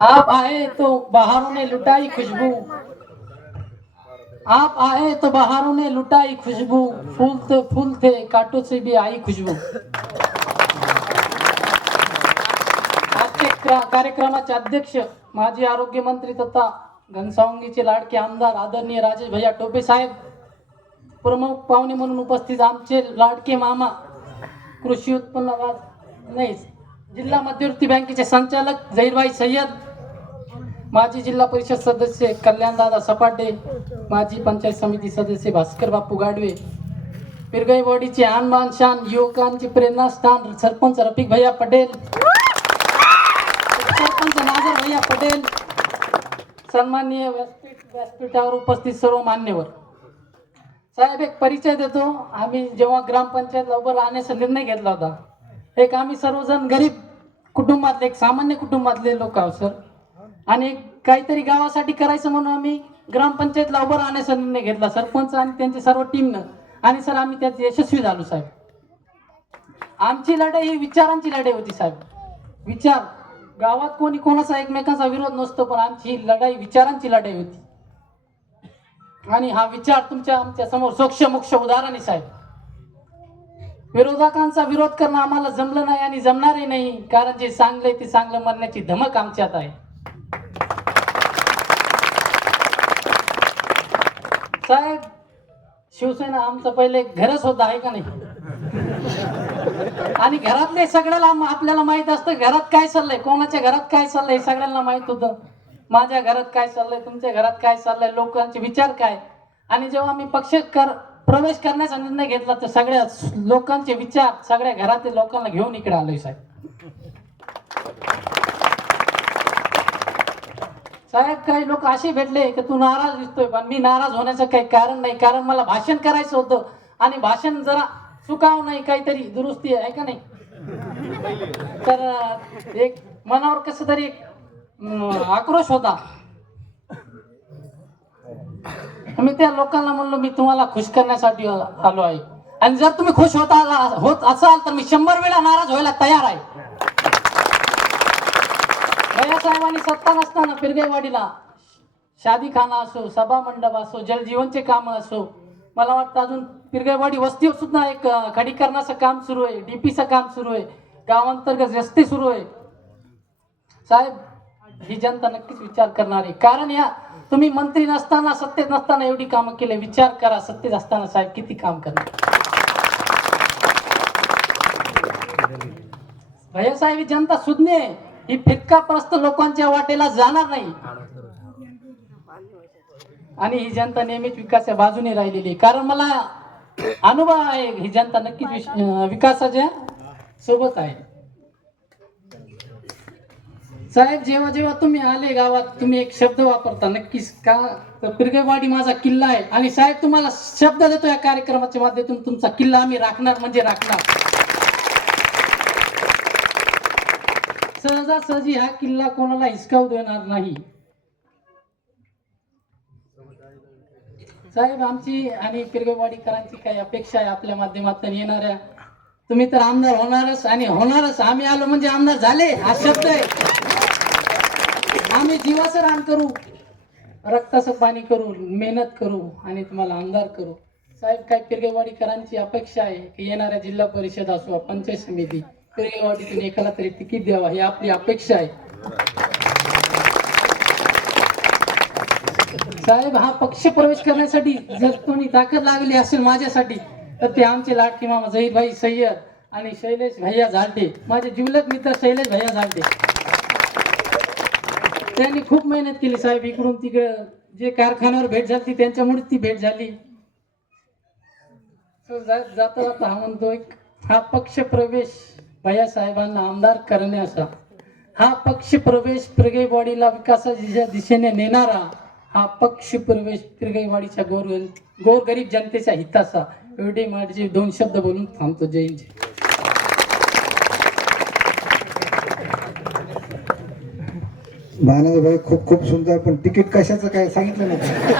आप आए तो बहारों ने लुटाई खुशबू। आप आए तो बहारों ने लुटाई खुशबू। फूल थे कांटों से भी आई खुशबू। आजच्या कार्यक्रमाचे अध्यक्ष माजी आरोग्य मंत्री तथा घनसावंगीचे लाडके आमदार आदरणीय राजेश भैया टोपे साहेब, प्रमुख पाहुणे म्हणून उपस्थित आमचे लाडके मामा कृषी उत्पन्न नाही जिल्हा मध्यवर्ती बँकेचे संचालक झहीरभाई सय्यद, माजी जिल्हा परिषद सदस्य कल्याणदादा सपाटे, माजी पंचायत समिती सदस्य भास्कर बापू गाडवे, पिरगईवाडीचे आनबान शान युवकांचे प्रेरणास्थान सरपंच रफिक भैया पटेल, सरपंच नाझर भैया पटेल, सन्माननीय व्यासपीठावर उपस्थित सर्व मान्यवर साहेब, एक परिचय देतो. आम्ही जेव्हा ग्रामपंचायत उभं राहण्याचा निर्णय घेतला होता, एक आम्ही सर्वजण गरीब कुटुंबातले, एक सामान्य कुटुंबातले लोक आहोत सर, आणि काहीतरी गावासाठी करायचं म्हणून आम्ही ग्रामपंचायतला उभं राहण्याचा निर्णय घेतला, सरपंच आणि त्यांची सर्व टीमनं. आणि सर आम्ही त्यात यशस्वी झालो साहेब. आमची लढाई ही विचारांची लढाई होती साहेब. विचार, गावात कोणी कोणाचा एकमेकांचा विरोध नसतो, पण आमची ही लढाई विचारांची लढाई होती. आणि हा विचार तुमच्या आमच्या समोर सोक्ष मोक्ष उदाहरण आहे साहेब. विरोधकांचा विरोध करणं आम्हाला जमलं नाही आणि जमणारही नाही, कारण जे चांगले ते चांगलं म्हणण्याची धमक आमच्यात आहे साहेब. शिवसेना आमचं पहिले घरच होत आहे का नाही, आणि घरातले सगळ्याला आपल्याला माहित असतं घरात काय चाललंय, कोणाच्या घरात काय चाललंय सगळ्यांना माहित होतं. माझ्या घरात काय चाललंय, तुमच्या घरात काय चाललंय, लोकांचे विचार काय. आणि जेव्हा मी प्रवेश करण्याचा निर्णय घेतला तर सगळ्या लोकांचे विचार, सगळ्या घरातील लोकांना घेऊन इकडे आलोय साहेब. साहेब, काही लोक असे भेटले की तू नाराज दिसतोय, पण मी नाराज होण्याचं काही कारण नाही, कारण मला भाषण करायचं होतं आणि भाषण जरा चुकाव नाही, काहीतरी दुरुस्ती आहे का नाही. तर एक मनावर कसं तरी आक्रोश होता. मी त्या लोकांना म्हणलो मी तुम्हाला खुश करण्यासाठी आलो आहे, आणि जर तुम्ही खुश होत असाल तर मी 100 वेळा नाराज व्हायला तयार आहे. भैयासाहेबांनी सत्ता नसताना पिरगईवाडीला शादीखाना असो, सभा मंडप असो, जलजीवनचे काम असो, मला वाटतं अजून पिरगईवाडी वस्तीवर सुद्धा एक खडीकरणाचं काम सुरू आहे, डीपीचं काम सुरू आहे, गावांतर्गत रस्ते सुरू आहे. साहेब, ही जनता नक्कीच विचार करणार आहे, कारण या तुम्ही मंत्री नसताना, सत्तेत नसताना एवढी कामं केले. विचार करा सत्तेत असताना साहेब किती काम करणार. भैयासाहेब, ही जनता सुज्ञ, ही फिक्काप्रस्त लोकांच्या वाटेला जाणार नाही, आणि ही जनता नेहमीच विकासाच्या बाजूने राहिलेली, कारण मला अनुभव आहे ही जनता नक्कीच विकासाच्या सोबत आहे. साहेब, जेव्हा जेव्हा तुम्ही आले गावात, तुम्ही एक शब्द वापरता नक्कीच का, तर पिरगईवाडी माझा किल्ला आहे. आणि साहेब, तुम्हाला शब्द देतो या कार्यक्रमाच्या माध्यमातून, तुमचा किल्ला आम्ही राखणार म्हणजे राखणार. सहजासहजी हा किल्ला कोणाला हिसकावू देणार नाही. साहेब, आमची आणि पिरगईवाडीकरांची काही अपेक्षा आहे आपल्या माध्यमातून येणाऱ्या. तुम्ही तर आमदार होणारच आणि होणारच, आम्ही आलो म्हणजे आमदार झाले हा शब्द आहे. आम्ही जीवाचं रान करू, रक्ताचं पाणी करू, मेहनत करू आणि तुम्हाला आमदार करू. साहेब, काही पिरगईवाडीकरांची अपेक्षा आहे की येणाऱ्या जिल्हा परिषद असो, पंचायत समिती, पिरगईवाडीतून एकाला तरी तिकीट द्यावा, ही आपली अपेक्षा आहे. साहेब, हा पक्ष प्रवेश करण्यासाठी जर कोणी ताकद लागली असेल माझ्यासाठी, तर ते आमचे लाडके मामा झहीरभाई सय्यद आणि शैलेश भैया झालटे, माझे जिवलग मित्र शैलेश भैया झालटे. त्यांनी खूप मेहनत केली साहेब. इकडून तिकडे जे कारखान्यावर भेट झाली त्यांच्यामुळे ती भेट झाली. जाता जाता हा म्हणतो, हा पक्ष प्रवेश भैया साहेबांना आमदार करण्याचा, हा पक्ष प्रवेश पिरगईवाडीला विकासाच्या दिशेने नेणारा, हा पक्ष प्रवेश पिरगईवाडीच्या गोरगरीब जनतेच्या हिताचा. एवढे माझे 2 शब्द बोलून थांबतो. जय हिंद. भाई खूप खूप सुंदर, पण तिकीट कशाचं काय सांगितलं नाही.